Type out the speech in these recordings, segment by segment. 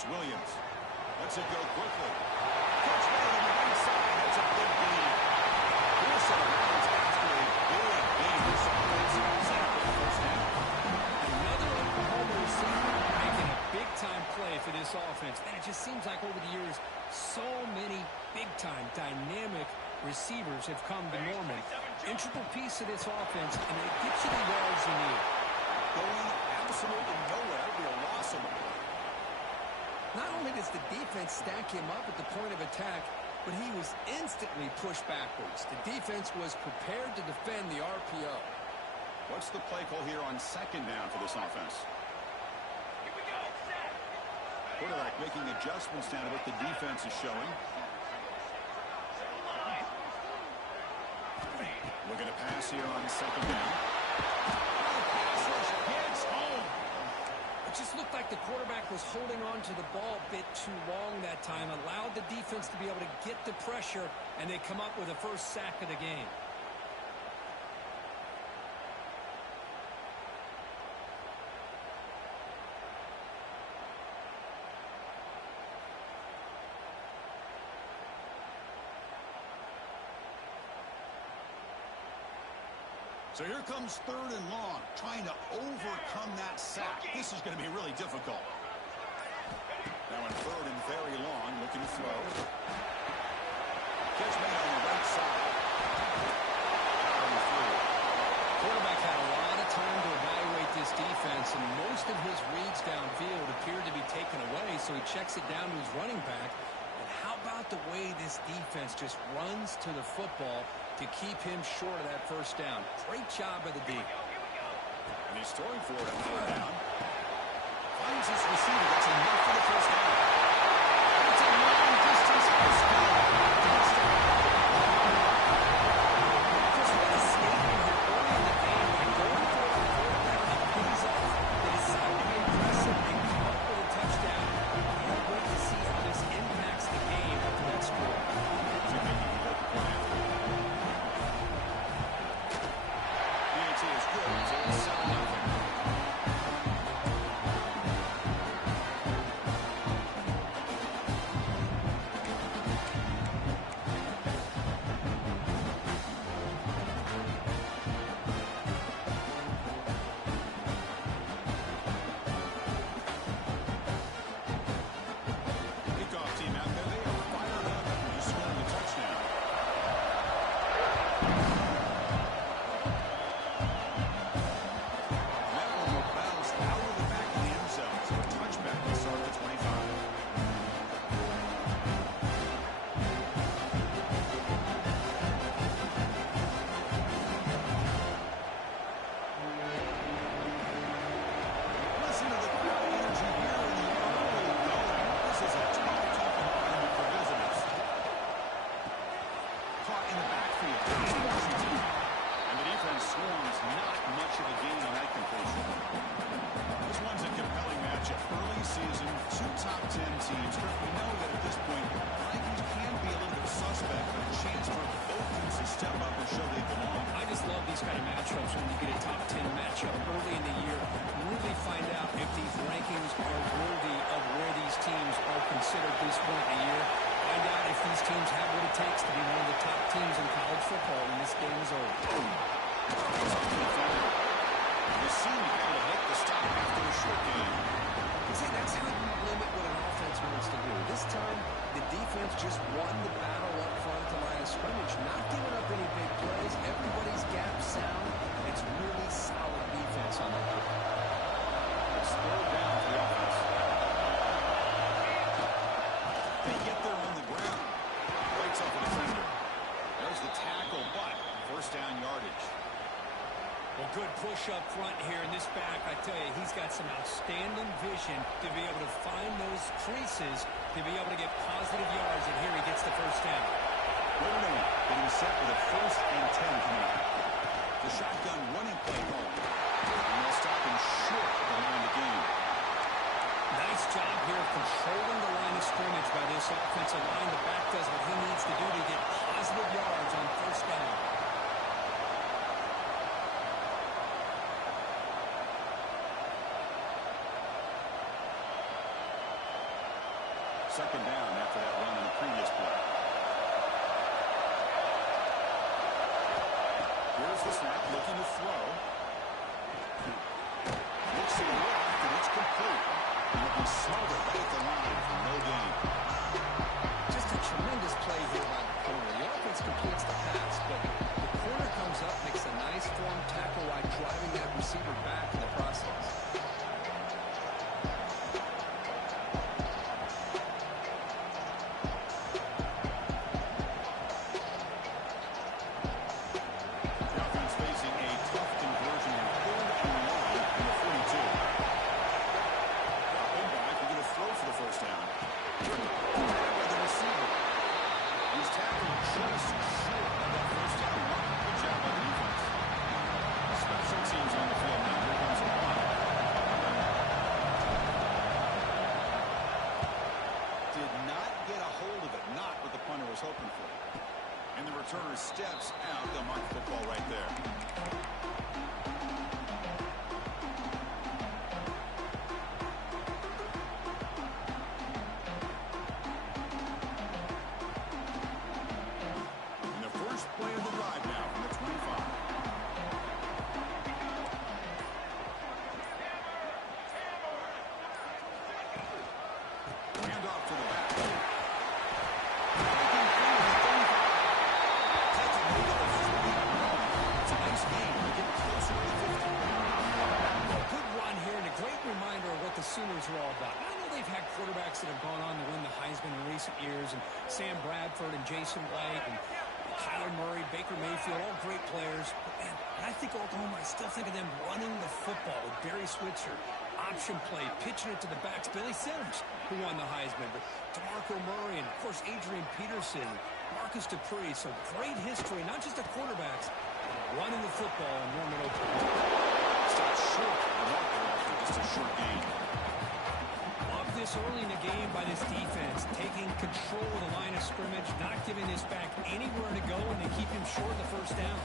It's Williams. Lets it go quickly. Catch made on the right side. That's a big gain. Here's some rounds after a big game. This offense set up for the first down. Another Oklahoma receiver making a big-time play for this offense. And it just seems like over the years, so many big-time, dynamic receivers have come to Norman. Integral piece of this offense, and they get you the yards you need. Going absolutely nowhere. It'll be a loss of them. Not only does the defense stack him up at the point of attack, but he was instantly pushed backwards. The defense was prepared to defend the RPO. What's the play call here on second down for this offense? Here we go. Set. Quarterback making adjustments down to what the defense is showing. Looking to pass here on second down. Pass rush gets home. It just looked like the quarterback was holding on to the ball a bit too long that time, allowed the defense to be able to get the pressure, and they come up with the first sack of the game. So here comes third and long, trying to overcome that sack. This is going to be really difficult. Now in third and very long, looking to throw. Catch made on the right side. Quarterback had a lot of time to evaluate this defense, and most of his reads downfield appeared to be taken away, so he checks it down to his running back. And how about the way this defense just runs to the football to keep him short of that first down? Great job by the D. And he's throwing for it on third down. Finds his receiver. That's enough for the first down. It's a long distance touchdown. Just what a statement here early in the game. By going for it on fourth down, it pays off. They decide to be aggressive and come up with a touchdown. Can't wait to see how this impacts the game after that score. Is good, so it's 7-0. Kickoff team out there, they are fired up after just scoring a touchdown. Good push up front here in this back. I tell you, he's got some outstanding vision to be able to find those creases, to be able to get positive yards, and here he gets the first down. Wait a minute. Getting set with a 1st and 10 coming up. The shotgun running play home. And they'll stop him short of the line of the game. Nice job here of controlling the line of scrimmage by this offensive line. The back does what he needs to do to get positive yards on first down. Second down after that run in the previous play. Here's the snap, looking to throw. Looks to the left, and it's complete. And it was smothered right at the line for no gain. Just a tremendous play here by the corner. The offense completes the pass, but the corner comes up, makes a nice form tackle while driving that receiver back in the process. Hoping for. And the returner steps out. They'll mark the football right there. And the first play of the drive now from the 25. Handoff to the back. Sooners are all about. I know they've had quarterbacks that have gone on to win the Heisman in recent years, and Sam Bradford and Jason White and Kyler Murray, Baker Mayfield, all great players. But man, when I think Oklahoma, I still think of them running the football with Barry Switzer, option play, pitching it to the backs. Billy Sims, who won the Heisman, but DeMarco Murray, and of course Adrian Peterson, Marcus Dupree. So great history, not just of quarterbacks, but running the football in Norman, Oklahoma. Stops short. Just a short game. This early in the game by this defense, taking control of the line of scrimmage, not giving this back anywhere to go, and they keep him short of the first down.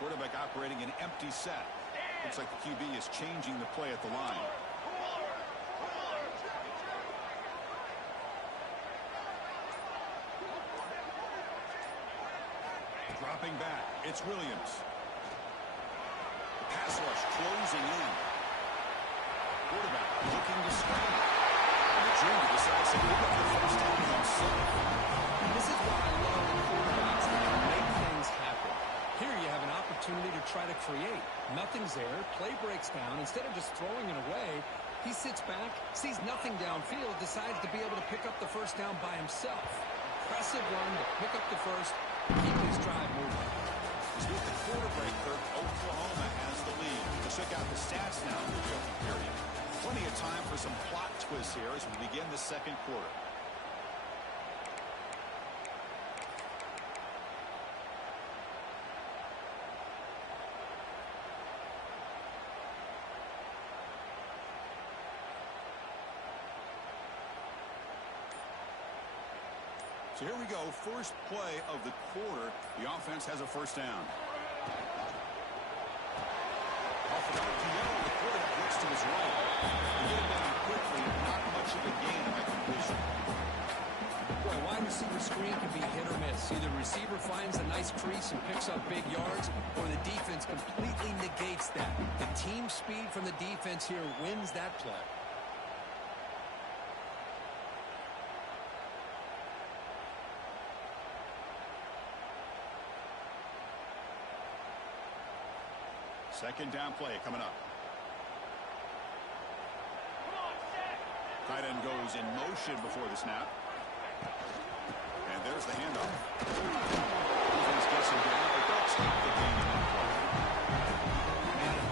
Quarterback operating an empty set. Looks like the QB is changing the play at the line. Dropping back, it's Williams. The pass rush closing in. Quarterback looking to scramble. And the junior decides to pick up the first down himself. This is why I love the quarterbacks that can make things happen. Here you have an opportunity to try to create. Nothing's there, play breaks down. Instead of just throwing it away, he sits back, sees nothing downfield, decides to be able to pick up the first down by himself. Impressive run to pick up the first, keep his drive moving. With the quarter break, Oklahoma has the lead. Let's check out the stats now in the opening period. Plenty of time for some plot twists here as we begin the second quarter. So here we go, first play of the quarter. The offense has a first down. Off the quarterback looks to his right. He get it down quickly, not much of a gain by completion. Boy, wide receiver screen can be hit or miss. Either receiver finds a nice crease and picks up big yards, or the defense completely negates that. The team speed from the defense here wins that play. Second down play coming up. Tight end goes in motion before the snap. And there's the handoff. Defense gets him down, but don't stop the gain in that play.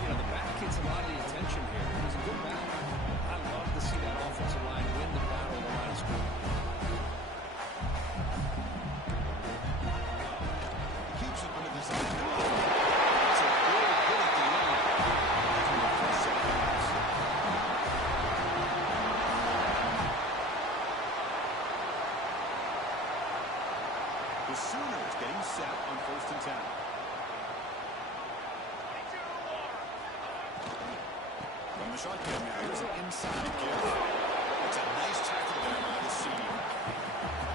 And, the back gets a lot of the attention here. It was a good battle. I love to see that offensive line win the battle of the line of scrimmage. Keeps it from the design. The Sooners set on 1st and 10. From the shotgun now, here's an inside give. It's a nice tackle there by the senior.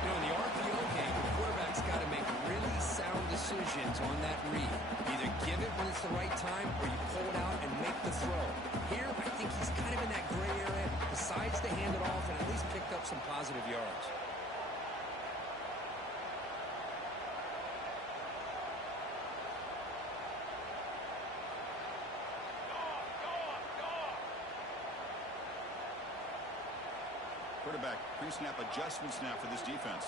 You know, in the RPO game, the quarterback's got to make really sound decisions on that read. Either give it when it's the right time or you pull it out and make the throw. Here, I think he's kind of in that gray area, decides to hand it off and at least picked up some positive yards. Quarterback pre-snap adjustments now for this defense.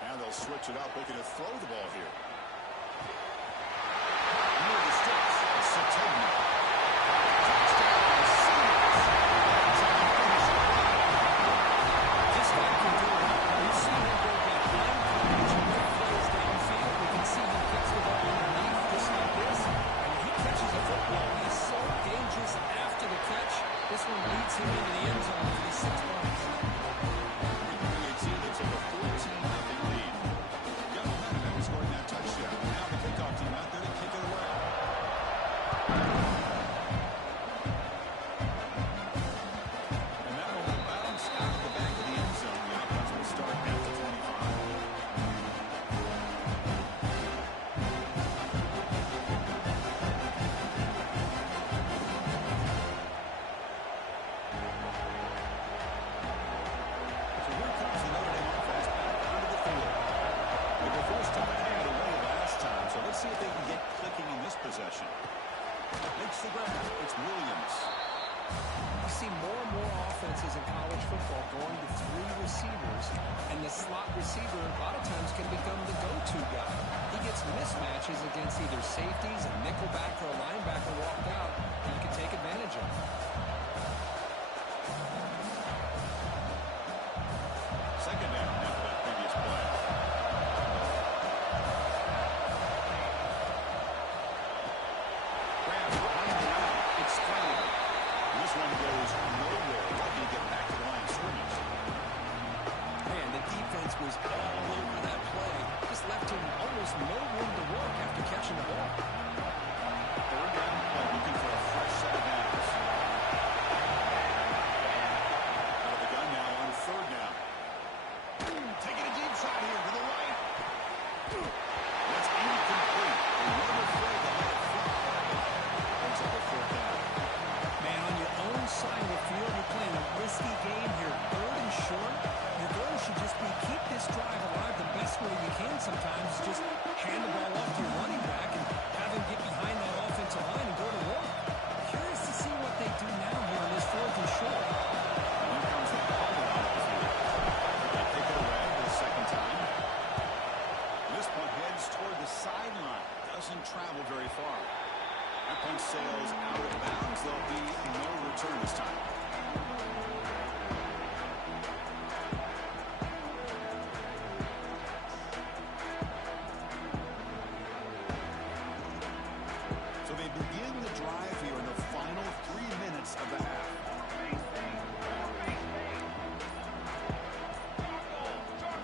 Now they'll switch it up, looking to throw the ball here. Near the sticks, Satogna. This guy can do it. We've seen him go behind coverage and make plays downfield. We can see he gets the ball underneath just like this. And he catches a football. He's so dangerous after the catch. This one leads him into the end zone for these 6 points. They take a 14-0 lead. Got momentum after scoring that touchdown. Now the kickoff team out there to kick it away. And that one will bounce out of the back of the end zone. The offense will start at the 25. See if they can get clicking in this possession. Makes the grab. It's Williams. You see more and more offenses in college football going to 3 receivers, and the slot receiver a lot of times can become the go-to guy. He gets mismatches against either safeties, a nickelback, or a linebacker walked out, and you can take advantage of it. Second down after that previous play. This one goes nowhere. Lucky to get back to the line of scrimmage. Man, the defense was all over that play. Just left him almost no room to work after catching the ball. Third down play, looking for a fresh set of downs. Out of the gun now on 3rd down. Taking a deep shot here to the right. That's incomplete. They never afraid to let it fly. Brings up a 4th down. Man, on your own side of the field, you're playing a risky game here. 3rd and short. Your goal should just be keep this drive alive the best way you can sometimes. Just hand the ball off to your running back and have him get behind that offensive line and go to work. Curious to see what they do now here on this 4th and short. Here comes the ball on the field. They pick it away for the 2nd time. This one heads toward the sideline. Doesn't travel very far. That punt sails out of bounds. There'll be no return this time. So they begin the drive here in the final 3 minutes of the half.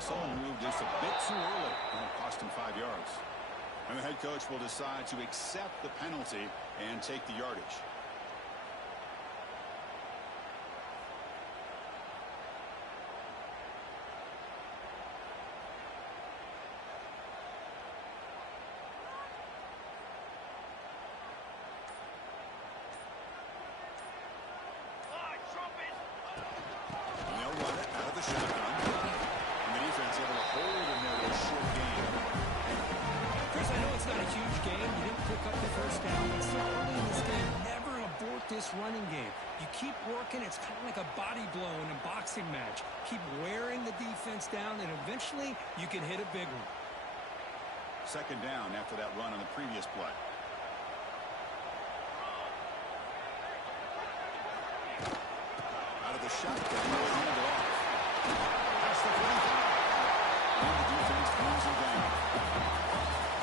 Someone moved just a bit too early. That'll cost him 5 yards. And the head coach will decide to accept the penalty and take the yardage. And they'll run it out of the shotgun. And the defense able to hold in there with a short game. Chris, I know it's not a huge game. You didn't pick up the 1st down, but so early in this game, never abort this running game. You keep working. It's kind of like a body blow in a boxing match. Keep wearing the defense down, and eventually you can hit a big one. 2nd down after that run on the previous play. Out of the shotgun, they'll hand it off. That's the 45. And the defense brings it down.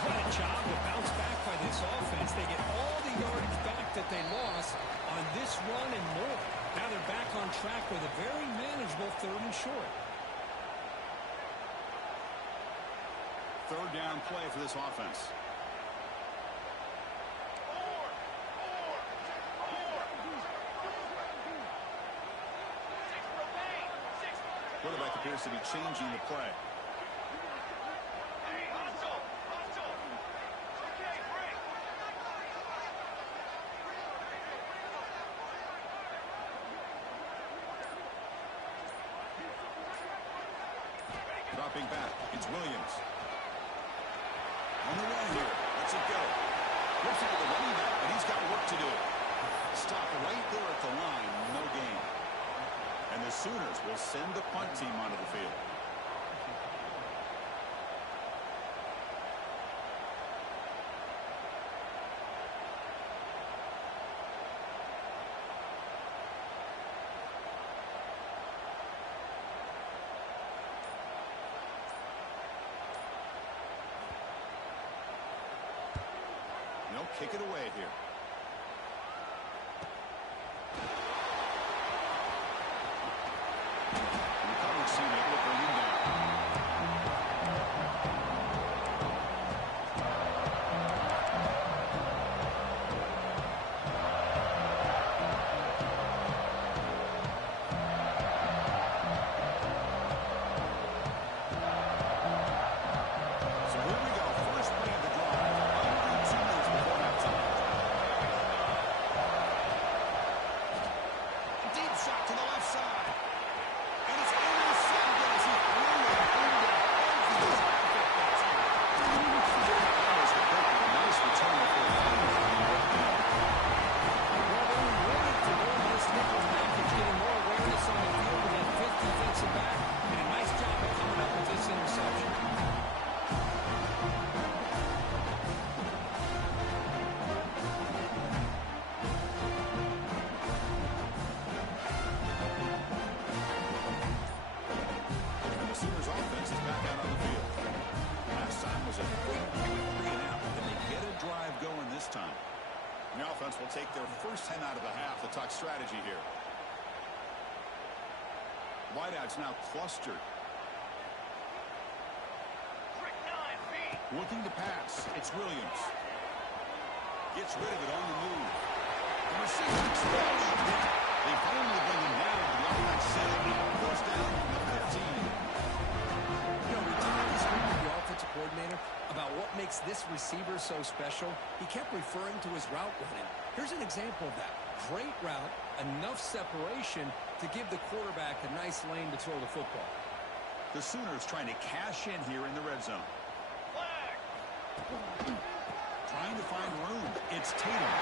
What a job to bounce back by this offense. They get all the yardage back that they lost on this run and more. Now they're back on track with a very manageable 3rd and short. Third down play for this offense. Quarterback appears to be changing the play. Dropping back, it's Williams. On the run here, lets it go. Rips it to the running back, but he's got work to do. Stop right there at the line, no gain. And the Sooners will send the punt team onto the field. They'll kick it away here. Recovery team able to bring him down. So here we go. First play of the drive. Under 2 minutes before halftime. Deep shot to the left side. And it's intercepted as he threw it into both of his defenders. Almost a break with a nice return before finally being brought down. Well, they were ready to go to this nickel package, getting more awareness on the field with that fifth defensive back, and a nice job of coming up with this interception. And the Sooners offense is back out on the field. Last time was a quick 3-and-out. Can they get a drive going this time? The offense will take their first 10 out of the half to talk strategy here. Wideouts now clustered. Looking to pass. It's Williams. Gets rid of it on the move. The receiver expels. They finally bring him down. The offense set it up. First down from the 15. You know, we talked this week with the offensive coordinator about what makes this receiver so special. He kept referring to his route running. Here's an example of that. Great route, enough separation to give the quarterback a nice lane to throw the football. The Sooners trying to cash in here in the red zone. Trying to find room. It's Tatum.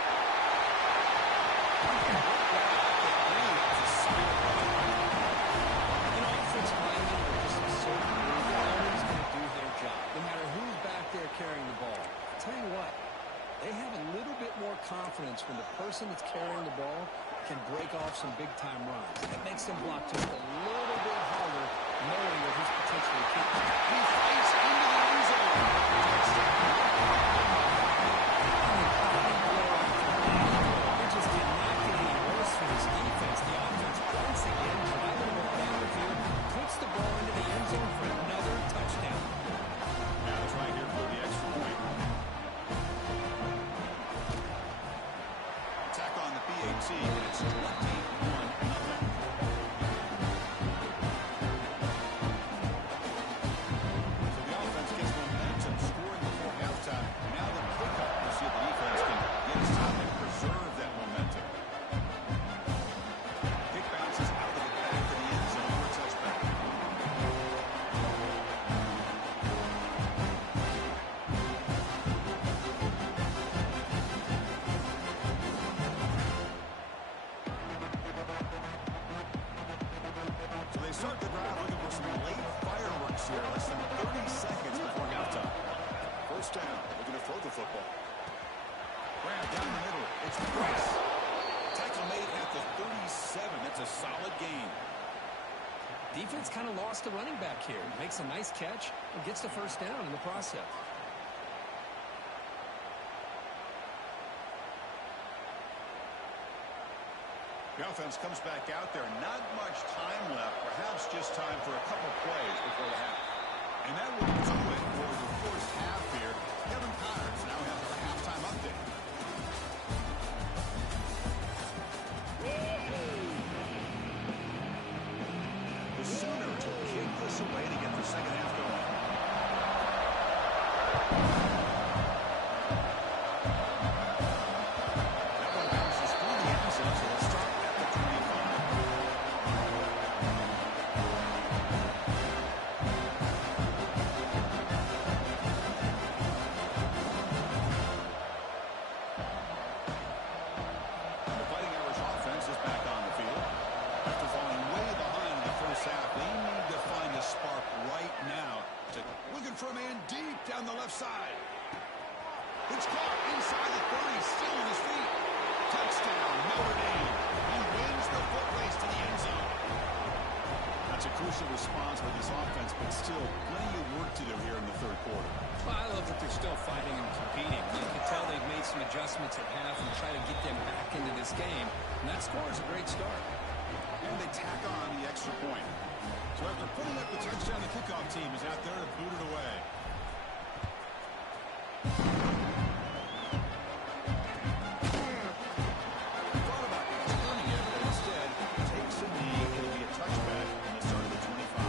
You know, offensive linemen are just so good. They're always going to do their job, no matter who's back there carrying the ball. I'll tell you what, they have a little bit more confidence when the person that's carrying the ball can break off some big-time runs. It makes them block just a little bit harder, knowing that he's potentially kicking. He fights into the end zone. It just cannot get any worse for his defense. The offense once again driving the ball down the field, puts the ball into the end zone for another touchdown. Now to try here for the extra point. Attack on the PAT, and it's 21-0. So the offense gets momentum, scoring before halftime. Now the pickup. We'll see if the defense can get us time and preserve that momentum. Kick bounces out of the back of the end zone for a touchback. So they start the drive looking for some late fireworks here. Less than 30 seconds before halftime. First down, looking to throw the football. Grab down the middle. It's Price. Tackle made at the 37. That's a solid gain. Defense kind of lost the running back here. Makes a nice catch and gets the first down in the process. The offense comes back out there. Not much time left. Perhaps just time for a couple plays before the half. And that will do it for the fourth caught inside the 30, still on his feet. Touchdown, Notre Dame. He wins the foot race to the end zone. That's a crucial response for this offense, but still plenty of work to do here in the third quarter. Well, I love that they're still fighting and competing. You can tell they've made some adjustments at half and try to get them back into this game. And that score is a great start. And they tack on the extra point. So after putting up the touchdown, the kickoff team is out there to boot it away. Thought about returning it, but instead takes a knee. It'll be a touchback on the start of the 25.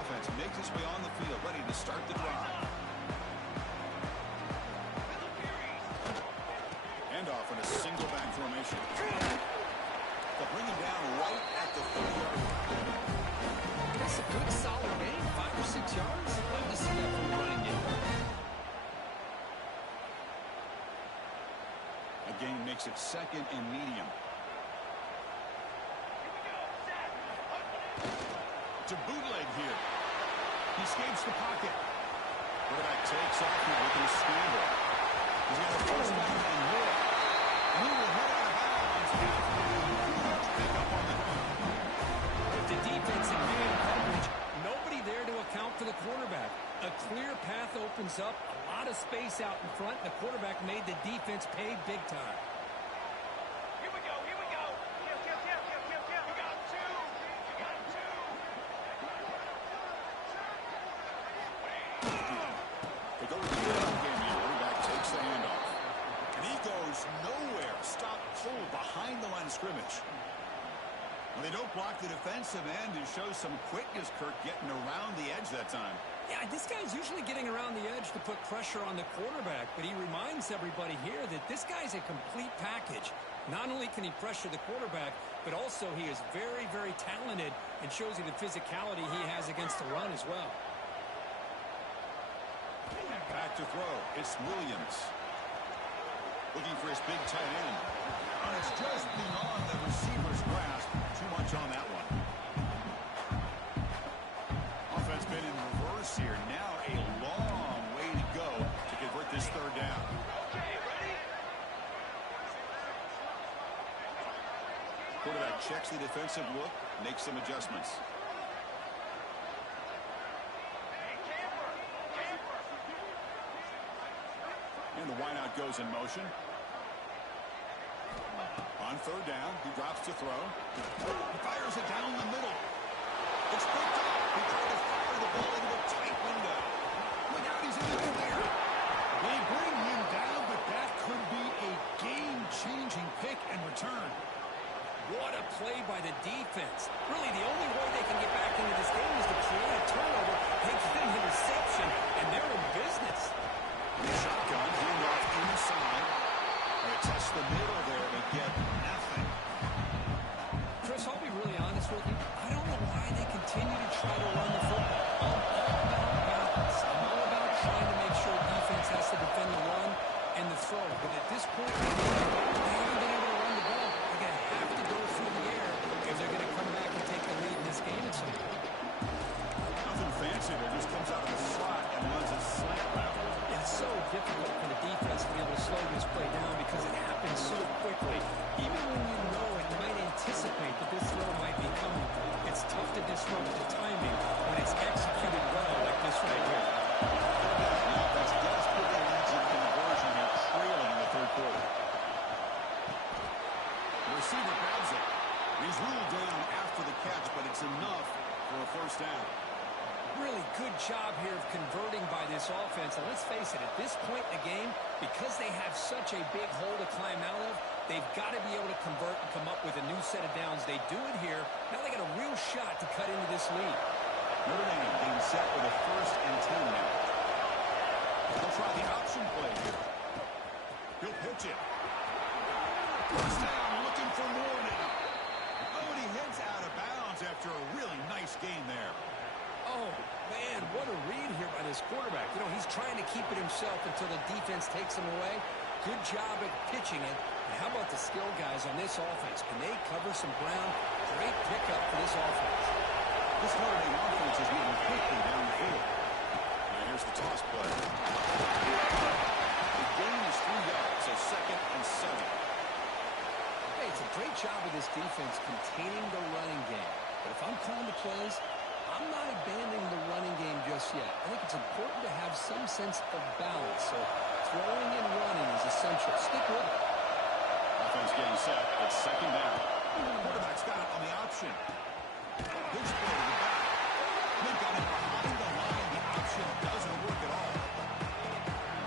Offense makes its way on the field, ready to start the drive. Handoff in a single back formation. They'll bring him down right at the 30-yard line. That's a good, solid game. 5 or 6 yards. Love to see that from the running game. A gain makes it second and medium. To bootleg here. He escapes the pocket. Quarterback takes off here with a scramble. He's got a first down and more. And he will head out of bounds after a huge pickup on the ground. With the defense in man coverage, nobody there to account for the quarterback. A clear path opens up, a lot of space out in front. The quarterback made the defense pay big time. Here we go, here we go. You got two. You got two. They go with the field game here. Quarterback takes the handoff. And he goes nowhere. Stop cold behind the line of scrimmage. Well, they don't block the defensive end and show some quickness, Kirk, getting around the edge that time. Yeah, this guy's usually getting around the edge to put pressure on the quarterback, but he reminds everybody here that this guy's a complete package. Not only can he pressure the quarterback, but also he is very, very talented and shows you the physicality he has against the run as well. Back to throw. It's Williams. Looking for his big tight end. And it's just beyond the receiver's grasp. Too much on that one. Offense been in reverse here. Now a long way to go to convert this third down. Okay, ready? Quarterback checks the defensive look, makes some adjustments. Hey, camper. And the wideout goes in motion. On third down, he drops to throw. He fires it down the middle. It's picked up. He tried to fire the ball into a tight window. Look out, he's in the clear. They bring him down, but that could be a game-changing pick and return. What a play by the defense. Really, the only way they can get back into this game is to create a turnover. They get an interception, and they're in business. Shotgun, hand off inside. They test the middle there to get nothing. Chris, I'll be really honest with you. I don't know why they continue to try to run the football. I'm all about balance. I'm all about trying to make sure defense has to defend the run and the throw. But at this point, they haven't been able to run the ball. They're going to have to go through the air if they're going to come back and take the lead in this game at some point. Nothing fancy there. Just comes out of the slot and runs a slant route. It's so difficult for the defense to be able to slow this play down because it happens so quickly. Even when you know it, you might anticipate that this throw might be coming. It's tough to disrupt the timing when it's executed well like this right here. The offense desperately needs a conversion here, trailing in the third quarter. The receiver grabs it. He's ruled down after the catch, but it's enough for a first down. Really good job here of converting by this offense. And let's face it, at this point in the game, because they have such a big hole to climb out of, they've got to be able to convert and come up with a new set of downs. They do it here. Now they got a real shot to cut into this lead. Notre Dame being set with a 1st and 10 now. They'll try the option play here. He'll pitch it. First down, looking for more now. Oh, and he heads out of bounds after a really nice gain there. Oh, man, what a read here by this quarterback. You know, he's trying to keep it himself until the defense takes him away. Good job at pitching it. And how about the skill guys on this offense? Can they cover some ground? Great pickup for this offense. This Notre Dame offense is moving quickly down the field. Now here's the toss play. The gain is 3 yards, so 2nd and 7. Hey, it's a great job of this defense containing the running game. But if I'm calling the plays, I'm not abandoning the running game just yet. I think it's important to have some sense of balance. So throwing and running is essential. Stick with it. Offense getting set. It's 2nd down. Quarterback's got it on the option. Pitch play to the back. He got it behind the line. The option doesn't work at all.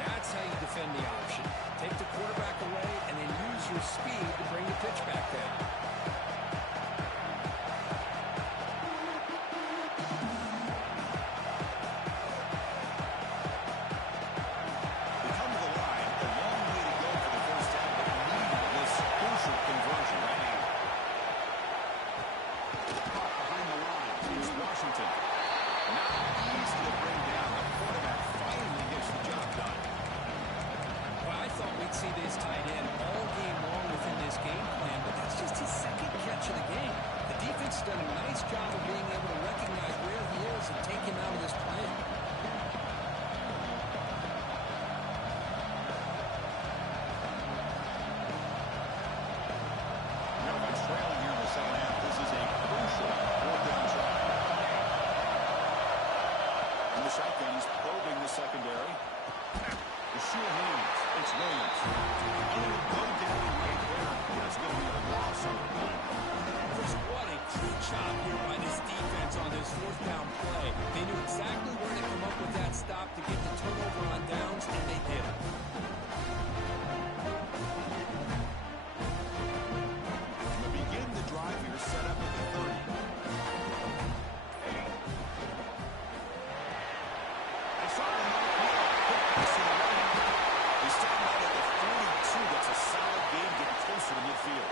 That's how you defend the option. Take the quarterback away and then use your speed to bring the pitch back down. They come to the line. A long way to go for the first down, but need this crucial conversion right now. Caught behind the line. Here's Washington. Now easy to bring down. The quarterback finally gets the job done. Well, I thought we'd see this tight end all game long within this game plan, but that's just his 2nd catch of the game. The defense has done a nice job of being able to recognize where he is and take him out of this plan. Now they're trailing here in the 2nd half. This is a crucial 4th down try. In the shotgun, he's probing the secondary. The sure hands. It's Williams. Go down right there. That's going to be a loss on the play. Just what a great job here by this defense on this 4th down play. They knew exactly where to come up with that stop to get the turnover on downs, and they did it. To begin the drive here, set up at the 30. They saw him on the field. They started out at the 42. That's a solid game getting closer to midfield.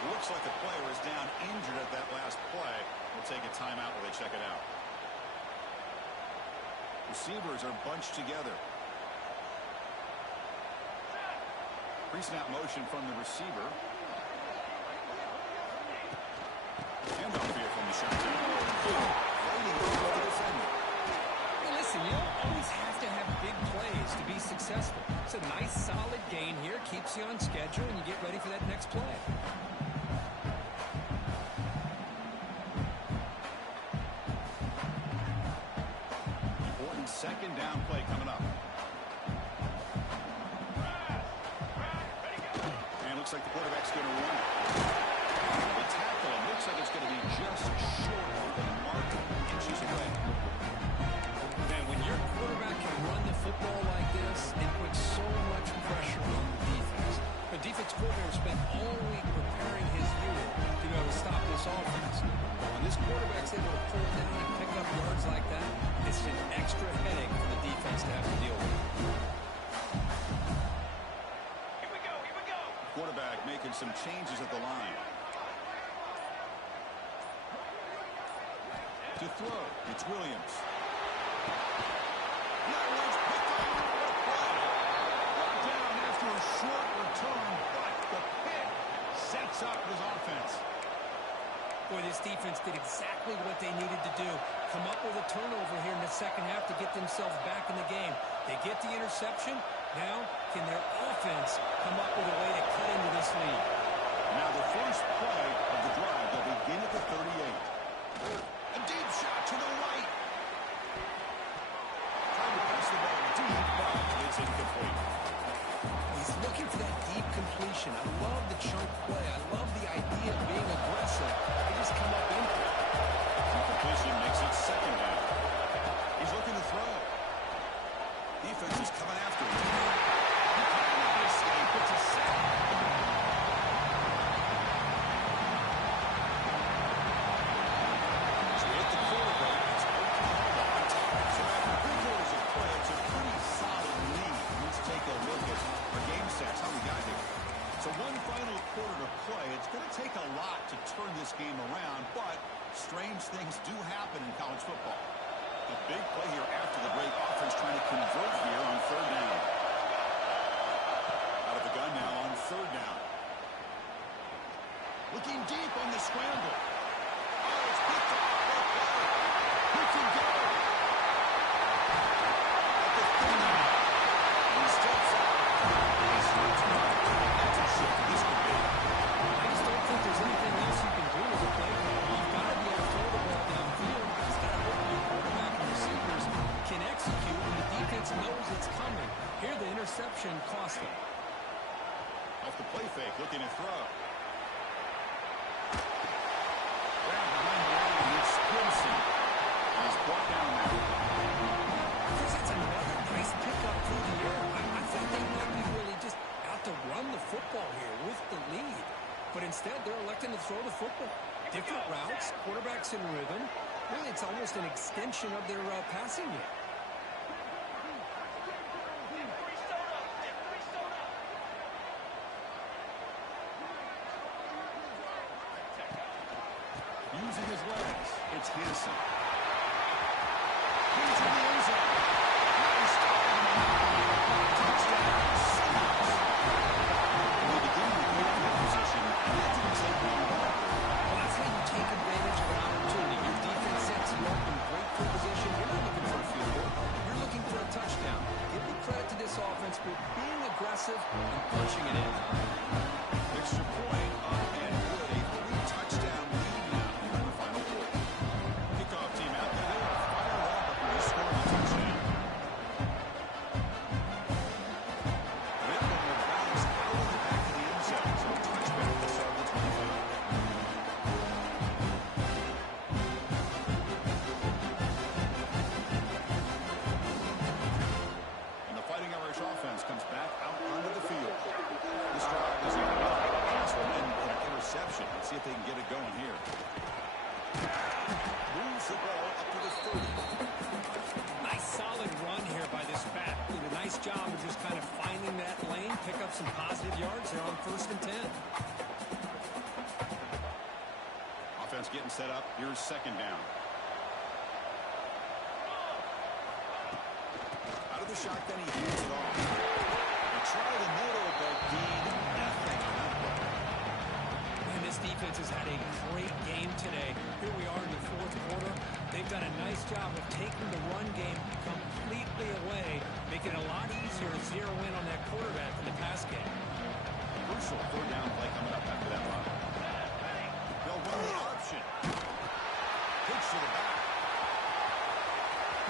Looks like the player is down injured at that last play. We'll take a timeout while they check it out. Receivers are bunched together. Pre-snap motion from the receiver. Handoff here from the shotgun. Fighting over the defender. Hey, listen, you don't always have to have big plays to be successful. It's a nice, solid gain here. Keeps you on schedule, and you get ready for that next play. Important 2nd down play coming up. And looks like the quarterback's going to run it. The tackle looks like it's going to be just short of the mark, inches away. Man, when your quarterback can run the football like this, it puts so much pressure on the defense. The defense coordinator spent all week preparing his unit to be able to stop this offense. When this quarterback's able to pull down and pick up yards like that, it's an extra headache for the defense to have to deal with. Here we go, here we go. Quarterback making some changes at the line. To throw, it's Williams. Now picked up. Brought down after a short return, but the pick sets up his offense. Boy, this defense did exactly what they needed to do. Come up with a turnover here in the 2nd half to get themselves back in the game. They get the interception. Now, can their offense come up with a way to cut into this lead? Now the first play of the drive, they'll begin at the 38. A deep shot to the right. Trying to pass the ball deep, but it's incomplete. He's looking for that deep completion. I love the chunk play. I love the idea of being aggressive. They just come up empty. Incompletion makes it 2nd down. He's looking to throw. Defense is coming after him. He can't escape. It's a sack. So hit the quarterback. It's Oklahoma on top. So after 3 quarters of play, it's a pretty solid lead. Let's take a look at our game stats, how we got here. So one final quarter to play. It's going to take a lot to turn this game around, but strange things do happen in college football. A big play here after the break. Offense trying to convert here on 3rd down. third down. Looking deep on the scramble. Oh, it's picked off. That play. Who can go? At the 30. He steps out. He starts running. That's a shift this could be. I just don't think there's anything else you can do as a play caller. You've got to be able to throw the ball downfield. You just got to hope your quarterback and receivers can execute, and the defense knows it's coming. Here, the interception cost them. Off the play fake, looking to throw. Grabbed behind the line, and it's Wilson. And he's brought down now. I guess it's another nice pickup through the air. I thought they might be really just out to run the football here with the lead. But instead, they're electing to throw the football. Different routes, quarterbacks in rhythm. Really, it's almost an extension of their passing game. Using his legs, it's Hansen. Into the end zone. Nice touchdown. In the beginning of the field position, and that didn't take long at all. Well, that's how you take advantage of an opportunity. Your defense sets you up in great field position. You're not looking for a field goal. You're looking for a touchdown. Give the credit to this offense for being aggressive and punching it in. Extra point on and good. A 3-touchdown lead now here in the final quarter. Kickoff team out the hill. Fired up after he scored the touchdown. That one will bounce out of the back of the end zone. So a touchback to start the 25. And the Fighting Irish offense comes back out onto the field. This drive is a pass and then an interception. Let's see if they can get it going here. Moves the ball up to the 30. Nice solid run here by this back. Did a nice job of just kind of finding that lane, pick up some positive yards there on 1st and 10. Offense getting set up. Here's 2nd down. Out of the shotgun, he hands it off. They try the middle, but Dean, nothing on that play. And this defense has had a great game today. Here we are in the 4th quarter. They've done a nice job of taking the run game completely away, making it a lot easier to zero in on that quarterback in the pass game. Crucial 3rd down play coming up after that run. They'll run the option. Pitch to the back.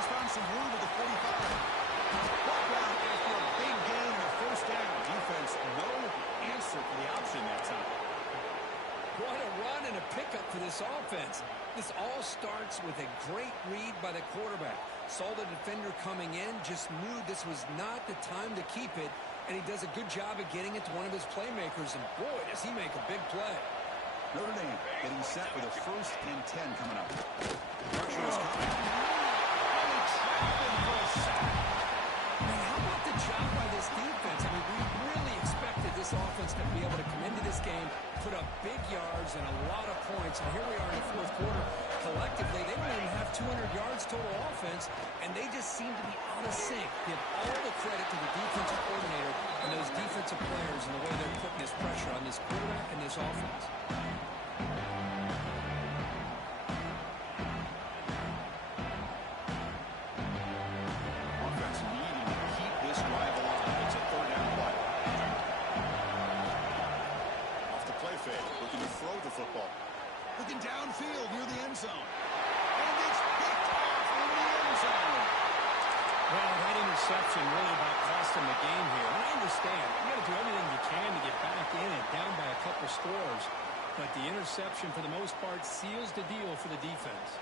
He's found some room at the 45. Ball down after a big gain and a 1st down. Defense, no answer for the option that time. What a run and a pickup for this offense. This all starts with a great read by the quarterback. Saw the defender coming in, just knew this was not the time to keep it, and he does a good job of getting it to one of his playmakers, and boy, does he make a big play. Notre Dame getting set with a 1st and 10 coming up. Pressure is coming. Only trapping for a sack. Man, how about the job by this defense? I mean, we really expected this offense to be able to come into this game, put up big yards and a lot of points, and here we are in the 4th quarter. Collectively, they don't even have 200 yards total offense, and they just seem to be out of sync. Give all the credit to the defensive coordinator and those defensive players and the way they're putting this pressure on this quarterback and this offense. Offense needing to keep this drive alive. It's a 3rd down play. Off the play fake, looking to throw the football. Looking downfield near the end zone. And it's picked off in the end zone. Well, that interception really about cost them the game here. And I understand. You got to do everything you can to get back in and down by a couple scores. But the interception, for the most part, seals the deal for the defense.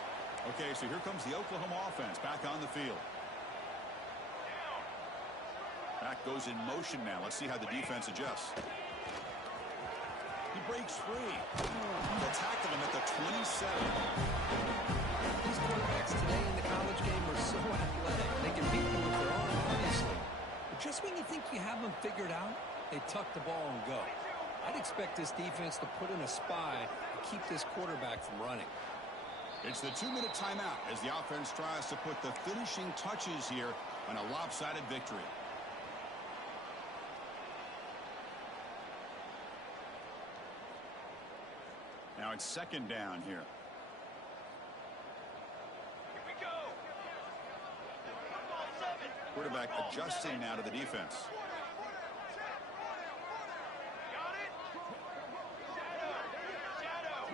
Okay, so here comes the Oklahoma offense back on the field. Back goes in motion now. Let's see how the defense adjusts. He breaks free. They'll tackle him at the 27. These quarterbacks today in the college game are so athletic. They can beat them with their arm, obviously. But just when you think you have them figured out, they tuck the ball and go. I'd expect this defense to put in a spy to keep this quarterback from running. It's the 2-minute timeout as the offense tries to put the finishing touches here on a lopsided victory. on second down here. Here we go. Football 7. Quarterback adjusting now to the defense. Got it. Shadow.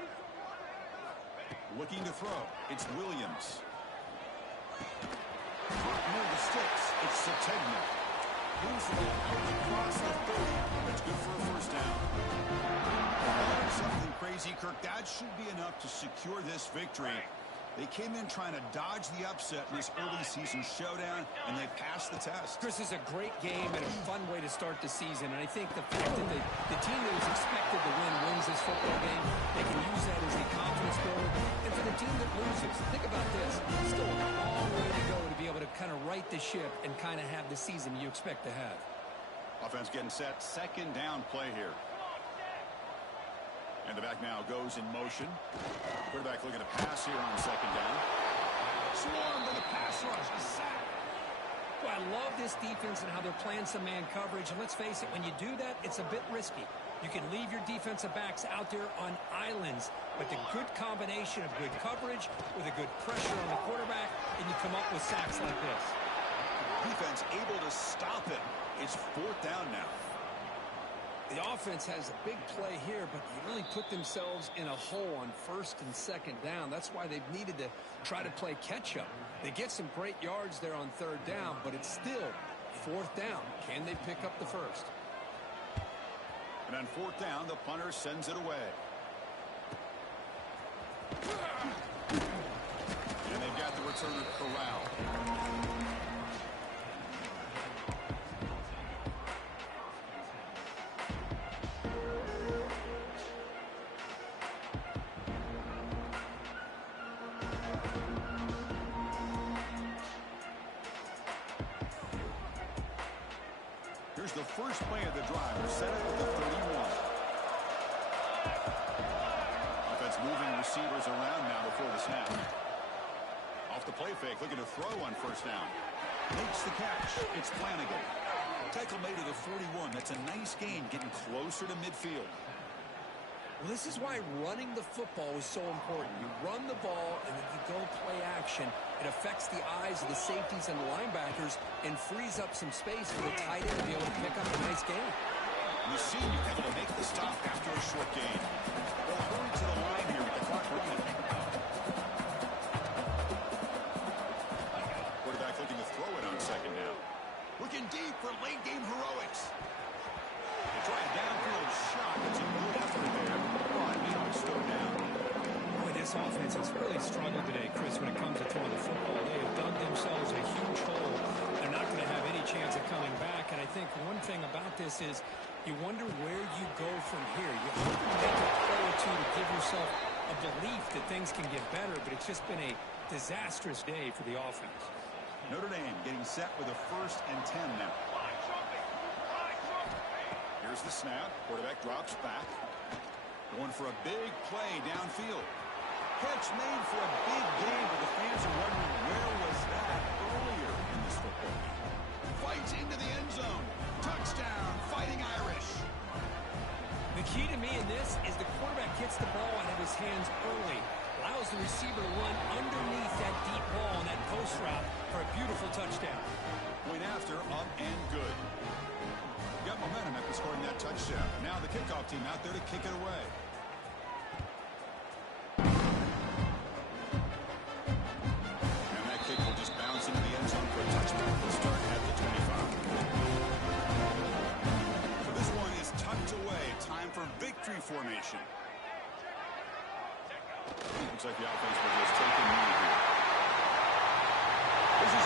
Looking to throw. It's Williams. Near the sticks. It's Sategna. Moves the ball out across the 30. That's good for a first down. Something crazy, Kirk. That should be enough to secure this victory. They came in trying to dodge the upset in this early season showdown, and they passed the test. Chris, is a great game and a fun way to start the season. And I think the fact that the team that was expected to win wins this football game, they can use that as a confidence builder. And for the team that loses, think about this. Still a long way to go to be able to kind of right the ship and kind of have the season you expect to have. Offense getting set. Second down play here. And the back now goes in motion. Quarterback looking to pass here on second down. Swarm to the pass rush. A sack. Well, I love this defense and how they're playing some man coverage. And let's face it, when you do that, it's a bit risky. You can leave your defensive backs out there on islands, but the good combination of good coverage with a good pressure on the quarterback, and you come up with sacks like this. Defense able to stop it. It's fourth down now. The offense has a big play here, but they really put themselves in a hole on first and second down. That's why they've needed to try to play catch-up. They get some great yards there on third down, but it's still fourth down. Can they pick up the first? And on fourth down, the punter sends it away. And they've got the returner corralled. Here's the first play of the drive. They're set up with the 31. Offense moving receivers around now before the snap. Off the play fake, looking to throw on first down. Makes the catch. It's Flanagan. Tackle made to the 41. That's a nice gain, getting closer to midfield. Well, this is why running the football is so important. You run the ball, and if you don't play action, it affects the eyes of the safeties and the linebackers and frees up some space for the tight end to be able to pick up a nice gain. The senior able to make the stop after a short gain. They'll hurry to the line here with the clock running. Quarterback looking to throw it on second down. Looking deep for late game heroics. They try a downfield shot. It's a good effort there. But now it's third down. Boy, this offense has really struggled today, Chris, when it comes to throwing the football. They have dug themselves a huge hole. They're not going to have any chance of coming back. And I think one thing about this is you wonder where you go from here. You hope you make a play or two to give yourself a belief that things can get better, but it's just been a disastrous day for the offense. Notre Dame getting set with a 1st and 10 now. Here's the snap. Quarterback drops back. Going for a big play downfield. Catch made for a big game, but the fans are wondering where was that earlier in this football game. Fights into the end zone. Touchdown, Fighting Irish. The key to me in this is the quarterback gets the ball out of his hands early. Allows the receiver to run underneath that deep ball on that post route for a beautiful touchdown. Point after, up and good. Got momentum after scoring that touchdown. Now the kickoff team out there to kick it away. And that kick will just bounce into the end zone for a touchback. Will start at the 25. So this one is tucked away. Time for victory formation. Looks like the offense will just take a knee here. This is